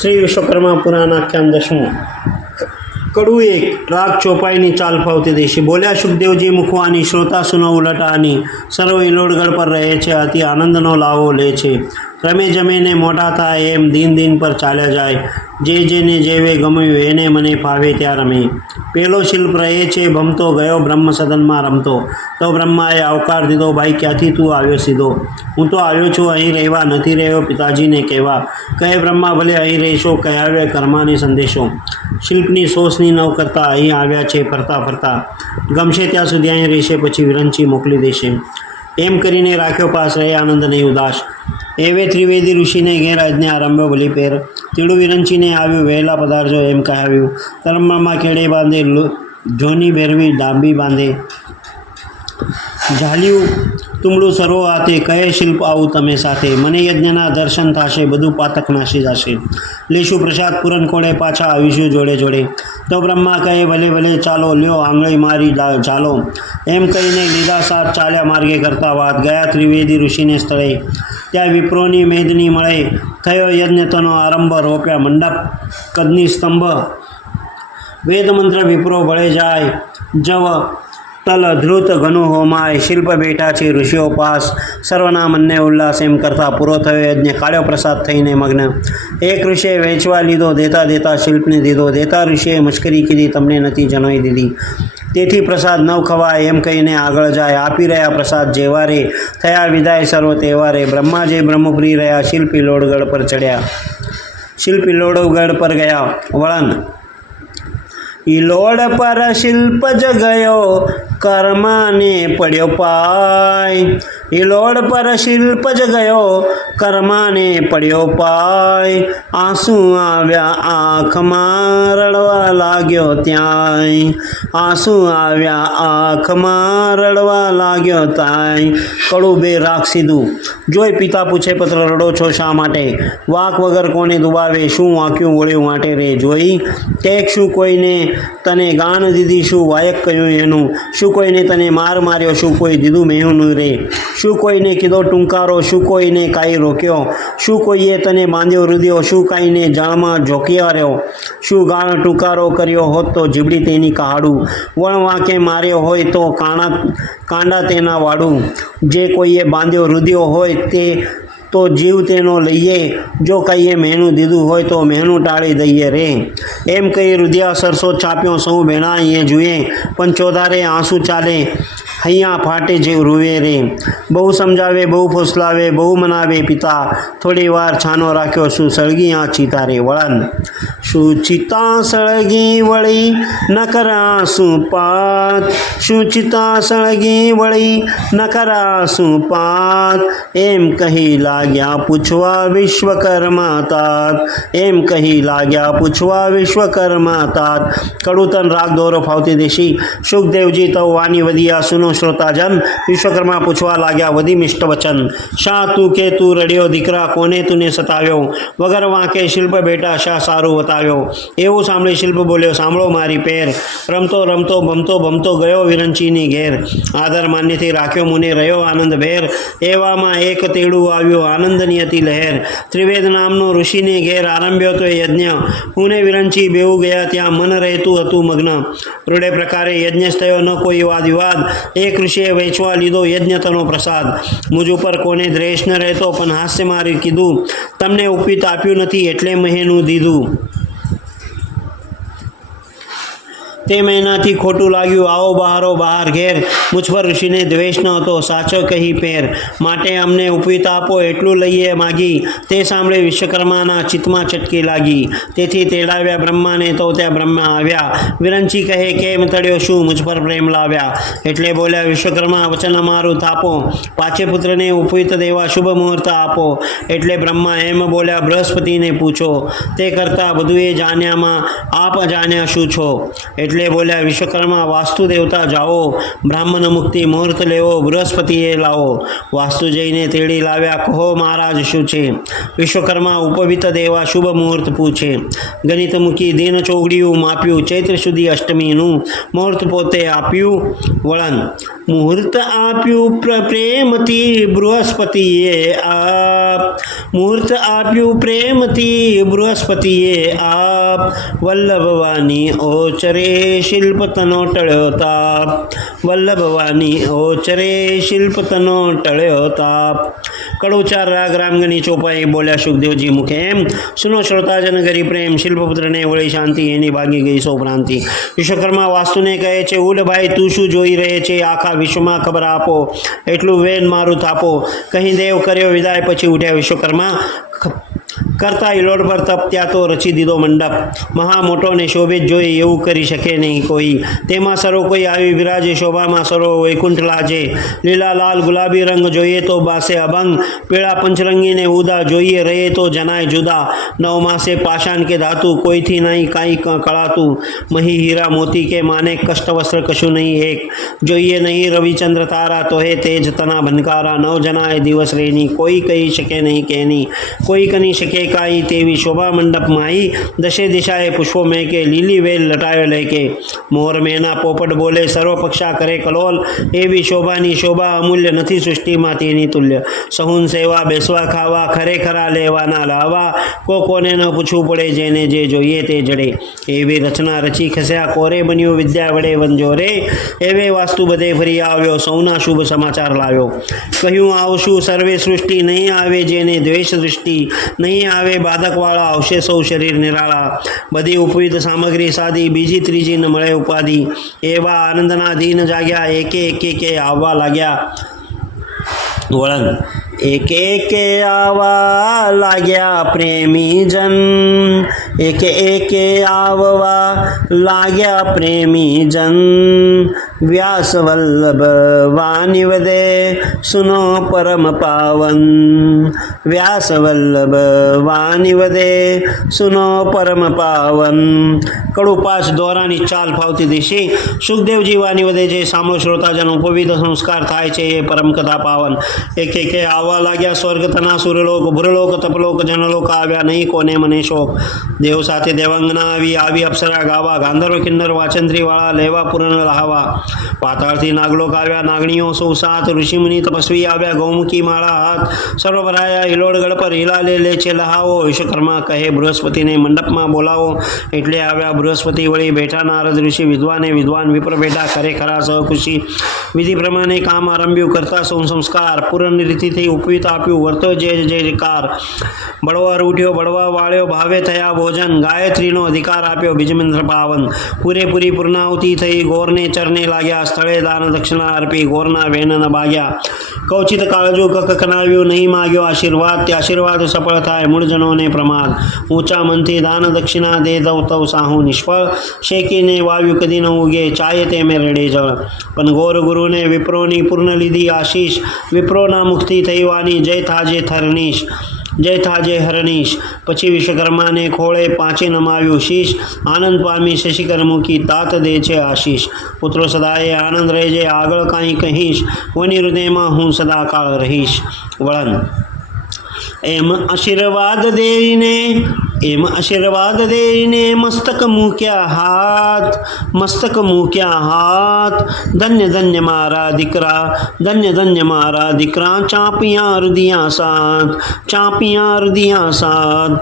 શ્રી વિશ્વકર્મા પુરાણ આખ્યાન 10મું કડું 1 રાગ ચોપાઈની ચાલ ફાવતી દેશી બોલ્યા સુખદેવજી મુખવાની શ્રોતા સુનો ઉલટાની સર્વ ઇલોડગઢ પર રહે છે અતિ આનંદનો લાવો લે છે રમે જમીને મોટા થાય એમ દિન દિન પર ચાલ્યા જાય જેને જેવે ગમ્યું એને મને ફાવે ત્યાં રમે પેલો શિલ્પ રહે છે ભમતો ગયો બ્રહ્મ સદનમાં રમતો તો બ્રહ્માએ આવકાર દીધો ભાઈ ક્યાંથી તું આવ્યો સીધો હું તો આવ્યો છું અહીં રહેવા નથી રહ્યો પિતાજીને કહેવા કહે બ્રહ્મા ભલે અહીં રહીશો કહેવાવે કર્માની સંદેશો શિલ્પની સોસની નવ કરતા અહીં આવ્યા છે ફરતા ફરતા ગમશે ત્યાં સુધી અહીં રહેશે પછી વિરંચી મોકલી દેશે એમ કરીને રાખ્યો પાસ રહે આનંદ નહીં ઉદાસ એવે ત્રિવેદી ઋષિને ઘેર આજને આરંભ્યો ભલી પેર તીડું વિરંચીને આવ્યું વહેલા પધારજો એમ કહાવ્યું તરમમાં કેળે બાંધે જોની ભેરવી ડાબી બાંધે ઝાલ્યું તુમડું સરો હાથે કહે શિલ્પ આવું તમે સાથે મને યજ્ઞના દર્શન થશે બધું પાતક નાશી જશે લેશું પ્રસાદ પૂરણ કોળે પાછા આવીશું જોડે જોડે તો બ્રહ્મા કહે ભલે ભલે ચાલો લ્યો આંગળી મારી ચાલો એમ કહીને લીધા સાથ ચાલ્યા માર્ગે કરતા વાત ગયા ત્રિવેદી ઋષિને સ્થળે ત્યાં વિપ્રોની મેદની મળે થયો યજ્ઞતનો આરંભ રોપ્યા મંડપ કદની સ્તંભ વેદ મંત્ર વિપ્રો ભળે જાય જવ તલ ધ્રુત ઘનુ હોમાય શિલ્પ બેઠા છે ઋષિઓ પાસ સર્વના મનને ઉલ્લાસ એમ કરતા પૂરો થયો યજ્ઞ કાળ્યો પ્રસાદ થઈને મગ્ન એક ઋષિએ વેચવા લીધો દેતા દેતા શિલ્પને દીધો દેતા ઋષિએ મશ્કરી કીધી તમને નથી જણાવી દીધી તેથી પ્રસાદ નવ ખવાય એમ કહીને આગળ જાય આપી રહ્યા પ્રસાદ જેવારે થયા વિદાય સર્વ તહેવારે બ્રહ્માજી બ્રહ્મપુરી રહ્યા શિલ્પી લોડગઢ પર ચડ્યા શિલ્પી લોડગઢ પર ગયા વળન ઇલોડ પર શિલ્પ જ ગયો કર્માને પડ્યો પાય ઇલોડ પર શિલ્પ જ ગયો કર્માને પડ્યો પાય આંસુ આવ્યા આંખમાં રડવા લાગ્યો ત્યાંય આંસુ આવ્યા આંખમાં રડવા લાગ્યો ત્યાંય કડું 2 રાગ સીધું જોઈ પિતા પૂછે પત્ર રડો છો શા માટે વાક વગર કોને દુબાવે શું વાંક્યું વળ્યું માટે રે જોઈ ટેક શું કોઈને તને ગાણ દીધી શું વાયક કહ્યું એનું શું કોઈને તને માર માર્યો શું કોઈ દીધું મેહુનું રે શું કોઈને કીધો ટૂંકારો શું કોઈને કાંઈ રોક્યો શું કોઈએ તને બાંધ્યો હૃદયો શું કાંઈને જાળમાં ઝોક્યા શું ગાળ ટૂંકારો કર્યો હોત તો જીબડી તેની કહાડું વણ વાંકે માર્યો હોય તો કાંડા તેના વાડું જે કોઈએ બાંધ્યો હૃદયો હોય તે તો જીવ તેનો લઈએ જો કહીએ મહેનું દીધું હોય તો મહેનું ટાળી દઈએ રે એમ કહી રુધિયા સરસો છાપ્યો સૌ ભેણા એ જોઈએ પણ ચોધારે આંસુ ચાલે હૈયા ફાટે જેવ રૂવે રે બહુ સમજાવે બહુ ફોસલાવે બહુ મનાવે પિતા થોડી વાર છાનો રાખ્યો શું સળગી આ ચિતા રે વળન શું ચિતા સળગી વળી નકર આંસુ પાત શું ચિતા સળગી વળી નકર આંસુ પાત એમ કહી લાગ્યા પૂછવા વિશ્વકર્મા તાત એમ કહી લાગ્યા પૂછવા વિશ્વકર્મા તાત કડુતન રાગ દોરો ફાવતી દેશી સુખદેવજી તો વાની વધિયા સુનો શ્રોતાજન વિશ્વકર્મા પૂછવા લાગ્યા વધી મિષ્ટ વચન શા તું કે તું રડ્યો દીકરા કોને તુને સતાવ્યો વગર વાંકે શિલ્પ બેટા શા સારું બતાવ્યો એવું સાંભળી શિલ્પ બોલ્યો સાંભળો મારી પેર રમતો રમતો ભમતો ભમતો ગયો વિરંચીની ઘેર આદર માન્યથી રાખ્યો મુને રહ્યો આનંદ ભેર એવામાં એક તેડું આવ્યું આનંદની હતી લહેર ત્રિવેદ નામનો ઋષિને ઘેર આરંભ્યો તો યજ્ઞ હુને વિરંચી બેઉ ગયા ત્યાં મન રહેતું હતું મગ્ન રૂઢે પ્રકારે યજ્ઞ થયો ન કોઈ વાદ વિવાદ એક ઋષિએ વેચવા લીધો યજ્ઞતનો પ્રસાદ મુજ ઉપર કોને દ્વેષ ન રહેતો પણ હાસ્ય મારી કીધું તમને ઉપીત આપ્યું નથી એટલે મહેનું દીધું તે મહિનાથી ખોટું લાગ્યું આવો બહારો બહાર ઘેર મુझ પર ઋષિને દ્વેષ ન હતો સાચો કહી પેર માટે અમને ઉપવીત આપો એટલું લઈએ માગી તે સાંભળે વિશ્વકર્માના ચિત્તમાં ચટકી લાગી તેથી તેડાવ્યા બ્રહ્માને તો ત્યાં બ્રહ્મા આવ્યા વિરંચી કહે કેમ તળ્યો શું મુझ પર પ્રેમ લાવ્યા એટલે બોલ્યા વિશ્વકર્મા વચન અમારું થાપો પાછે પુત્રને ઉપવીત દેવા શુભ મુહૂર્ત આપો એટલે બ્રહ્મા એમ બોલ્યા બૃહસ્પતિને પૂછો તે કરતાં બધું એ જાણ્યામાં આપ અજાણ્યા શું છો એટલે એટલે બોલ્યા, વિશ્વકર્મા વાસ્તુ દેવતા જાઓ, બ્રાહ્મણ મુક્તિ મુહૂર્ત લેવો, બૃહસ્પતિએ લાવો. વાસ્તુ જઈને તેડી લાવ્યા, કહો મહારાજ શું છે? વિશ્વકર્મા ઉપવિત દેવા શુભ મુહૂર્ત પૂછે. ગણિત મૂકી દિન ચોગડિયું માપ્યું, ચૈત્ર સુધી અષ્ટમીનું મુહૂર્ત પોતે આપ્યું વળન. મુહૂર્ત આપ્યું પ્રેમથી બૃહસ્પતિએ આપ, મુહૂર્ત આપ્યું પ્રેમથી બૃહસ્પતિએ આપ, વલ્લભવાની ઓચરે શિલ્પતનો ટળ્યો તાપ, વલ્લભવાની ઓચરે શિલ્પતનો ટળ્યો તાપ. કડુચાર રાગ રામગની ચોપાઈ બોલ્યા સુખદેવજી મુખે એમ. સુનો શ્રોતાજન ગરી પ્રેમ, શિલ્પપુત્રને વળી શાંતિ, એની ભાગી ગઈ સૌ ભ્રાંતિ. વિશ્વકર્મા વાસ્તુને કહે છે, ઉડ ભાઈ તું શું જોઈ રહે છે? આખા વિશ્વમાં ખબર આપો, એટલું વેન મારું થાપો. કહી દેવ કર્યો વિદાય, પછી ઉઠ્યા વિશ્વકર્મા. કરતા ઇલોડ પર તપ, ત્યાં તો રચી દીધો મંડપ. મહા મોટો ને શોભિત જોઈ એવું કરી શકે નહીં કોઈ. તેમાં સરો કોઈ આવી વિરાજે, શોભામાં સરો વૈકુંઠ લાજે. લીલા લાલ ગુલાબી રંગ જોઈએ તો બાસે અભંગ, પીળા પંચરંગીને ઉદા જોઈએ રહે તો જનાય જુદા. નવ માસે પાષાણ કે ધાતુ, કોઈથી નહીં કાંઈ કળાતું. મહી હીરા મોતી કે માને કષ્ટ વસ્ત્ર કશું નહીં એક. જોઈએ નહીં રવિચંદ્ર તારા, તો હે તેજ તના ભનકારા. નવ જનાય દિવસ રેની, કોઈ કહી શકે નહીં કેની, કોઈ કની શકે કાઈ. તેવી શોભા મંડપ માઈ, દશે દિશાએ પુષ્પો મેકે, લીલી વેલ લટાયો લેકે. મોર મેના પોપટ બોલે, સર્વ પક્ષા કરે કલોલ. એવી શોભાની શોભા અમૂલ્ય નથી સૃષ્ટિમાં તેની તુલ્ય. સહુન સેવા બેસવા ખાવા, ખરેખરા લેવાના લાવા. કોને ન પૂછવું પડે, જેને જે જોઈએ તે જડે. એવી રચના રચી ખસ્યા કોરે, બન્યું વિદ્યા વડે વંજોરે. એવે વાસ્તુ બધે ફરી આવ્યો, સૌના શુભ સમાચાર લાવ્યો. કહ્યું આવશું સર્વે સૃષ્ટિ, નહીં આવે જેને દ્વેષ દૃષ્ટિ. નહીં આવે બાધકવાળા, આવશે સૌ શરીર નિરાળા. બધી ઉપવિધ સામગ્રી સાદી, બીજી ત્રીજી ન મળે ઉપાધિ. એવા આનંદના દીન જાગ્યા, એકે એકે આવવા લાગ્યા વળન. એકે એકે આવવા લાગ્યા પ્રેમી જન, એકે એકે આવવા લાગ્યા પ્રેમી જન. વ્યાસ વલ્લભ વાણી વધે, સુનો પરમ પાવન. વ્યાસ વલ્લભ વાણી વધે, સુનો પરમ પાવન. કડુ પાછ દોરાની ચાલ ફાવતી દિશી. સુખદેવજી વાણી વધે છે, સાંભળો શ્રોતાજન. ઉપવિધ સંસ્કાર થાય છે એ પરમ કથા પાવન. એક એકે આવવા લાગ્યા સ્વર્ગ તના સુરલોક, ભૂરલોક તપલોક જનલોક. આવ્યા નહીં કોને મને શોક. દેવ સાથે દેવાંગના આવી, આવી અપ્સરા ગાવા. ગાંધર્વ કિન્નર વાચંદ્રી વાળા, લેવા પૂર્ણ લહાવા. પાતાળથી નાગલોક આવ્યા, નાગણીઓ સૌ સાત. ઋષિમુનિ તપસ્વી આવ્યા, ગૌમુખી માળા હાથ. સર્વ ભરાયા હિલોડગઢ પર, હિલાલે લે છે લહાવો. વિશ્વકર્મા કહે બૃહસ્પતિને મંડપમાં બોલાવો. એટલે આવ્યા બૃહસ્પતિ વળી બેઠા. નારદ ઋષિ વિદ્વાને વિદ્વાન વિપ્ર બેઠા, કરે ખરા સહખુશી. વિધિ પ્રમાણે કામ આરંભ્યું, કરતા સૌ સંસ્કાર. પૂર્ણ રીતિથી ઉપવિત આપ્યું, વર્તો જે જયકાર. બળવા ઉઠ્યો બળવા વાળ્યો, ભાવે થયા ભોજન. ગાયત્રીનો અધિકાર આપ્યો, બીજમંત્ર પાવન. પૂરેપૂરી પૂર્ણાહુતિ થઈ, ગોરને ચરને લાગ્યા. સ્થળે દાન દક્ષિણા અર્પી, ગોરના વેનન ભાગ્યા. કૌચિત કાળજુ કનાવ્યું, નહીં માગ્યો આશીર્વાદ. તે આશીર્વાદ સફળ થાય, મૂળજનોને પ્રમાદ. ઊંચા મનથી દાન દક્ષિણા દે, દવ તવ સાહુ નિષ્ફળ. શેકીને વાવ્યું કદી ન ઉગે, ચાય તે મેં રેડે જળ. પણ ગોર ગુરુને વિપ્રોની પૂર્ણ લીધી આશીષ. વિપ્રોના મુખથી થઈ વાની, જય થાજે થરનીશ, જય થાજે હરનીશ. પછી વિશ્વકર્માને ખોળે પાંચે નમાવ્યું શીશ. આનંદ પામી શશિકર મૂકી, તાત દે છે આશીષ. પુત્રો સદાએ આનંદ રહેજે, આગળ કાંઈ કહીશ. વની હૃદયમાં હું સદાકાળ રહીશ વળન. એમ આશીર્વાદ દઈને, એમ આશીર્વાદ દઈને મસ્તક મૂક્યા હાથ, મસ્તક મૂક્યા હાથ. ધન્ય ધન્ય મારા દીકરા, ધન્ય ધન્ય મારા દીકરા. ચાંપિયા હૃદયા સાથ, ચાંપિયા હૃદયા સાથ.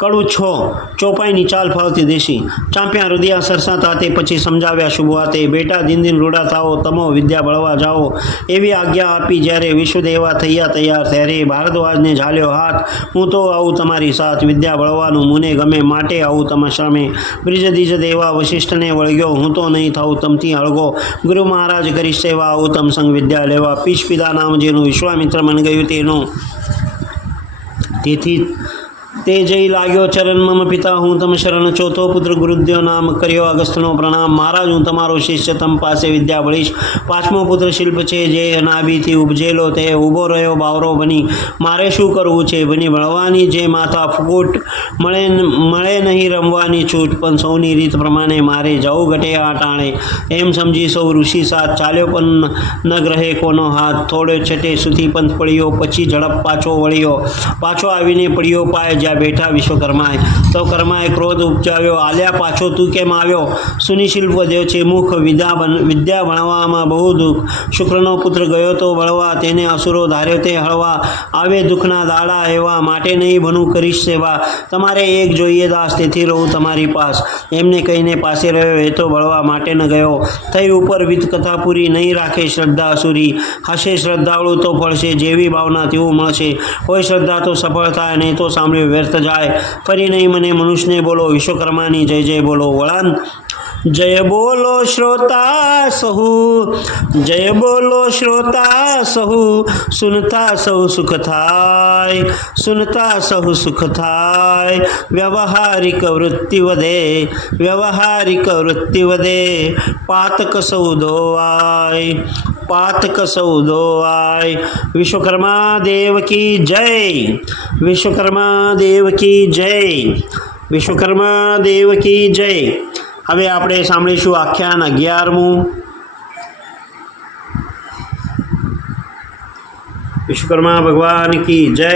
કડું છો ચોપાઈની ચાલ ફાવતી દેશી. ચાંપ્યા હૃદયા સરસા તાતે, પછી સમજાવ્યા શુભવાતે. બેટા દિન દિન રૂડા થાઓ, તમો વિદ્યા બળવા જાઓ. એવી આજ્ઞા આપી જ્યારે વિશ્વદેવા થયા તૈયાર. ત્યારે ભારદ્વાજને ઝાલ્યો હાથ, હું તો આવું તમારી સાથ. વિદ્યા બળવાનું મુને ગમે, માટે આવું તમ શ્રમે. બ્રિજદીજ દેવા વશિષ્ઠને વળગ્યો, હું તો નહીં થાઉં તમથી હળગો. ગુરુ મહારાજ કરીશ સેવા, આવું તમ સંગ વિદ્યા લેવા. પીશ પિતા નામ જેનું, વિશ્વામિત્ર મન ગયું તેનું. તેથી તે જઈ લાગ્યો ચરણ મમ પિતા હું તમ શરણ. ચોથો પુત્ર ગુરુદેવ નામ કર્યો અગસ્ત્યનો પ્રણામ. મહારાજ હું તમારો શિષ્ય તમ પાસે વિદ્યા ભળીશ. પાંચમો પુત્ર શિલ્પ છે જે નાભીથી ઉપજેલો તે ઊભો રહ્યો બાવરો બની. મારે શું કરવું છે બની ભણવાની જે માથા ફૂટ મળે નહીં રમવાની છૂટ. પણ સૌની રીત પ્રમાણે મારે જવું ઘટે આ ટાણે. એમ સમજી સૌ ઋષિ સાથ ચાલ્યો પણ ન ગ્રહે કોનો હાથ. થોડો છઠે સુધી પંથ પડ્યો પછી ઝડપ પાછો વળ્યો. પાછો આવીને પડ્યો પાય જ્યાં બેઠા વિશ્વકર્માએ. તો કર્માએ ક્રોધ ઉપજાવ્યો આલ્યા પાછો તું કેમ આવ્યો. સુનિશિલ્પ વધ્યો છે મુખ વિદ્યા ભણવામાં બહુ દુઃખ. શુક્રનો પુત્ર ગયો તો વળવા તેને અસુરો ધાર્યો તે હળવા. આવે દુઃખના દાડા એવા માટે નહીં ભણું કરીશ સેવા. તમારે એક જોઈએ દાસ તેથી રહું તમારી પાસ. એમને કહીને પાસે રહ્યો એ તો વળવા માટે ન ગયો. થઈ ઉપર વિધ કથા પૂરી નહીં રાખે શ્રદ્ધા અસુરી. હશે શ્રદ્ધાળુ તો ફળશે જેવી ભાવના તેવું મળશે. કોઈ શ્રદ્ધા તો સફળ થાય નહીં તો સાંભળ્યું વ્યર્થ જાય. ફરી નહીં મને મનુષ્યને બોલો વિશ્વકર્માની જય જય બોલો. વળાંક જય બોલો શ્રોતા સહુ જય બોલો શ્રોતા સહુ. સુનતા સહુ સુખ થાય સુનતા સહુ સુખ થાય. વ્યવહારિક વૃત્તિ વધે વ્યવહારિક વૃત્તિ વધે. પાતક સૌ ધોવાય પાતક સૌ ધોવાય. વિશ્વકર્મા દેવ કી જય. વિશ્વકર્મા દેવ કી જય. વિશ્વકર્મા દેવ કી જય. હવે આપણે સાંભળીશું આખ્યાન 11મું. વિશ્વકર્મા ભગવાન કી જય.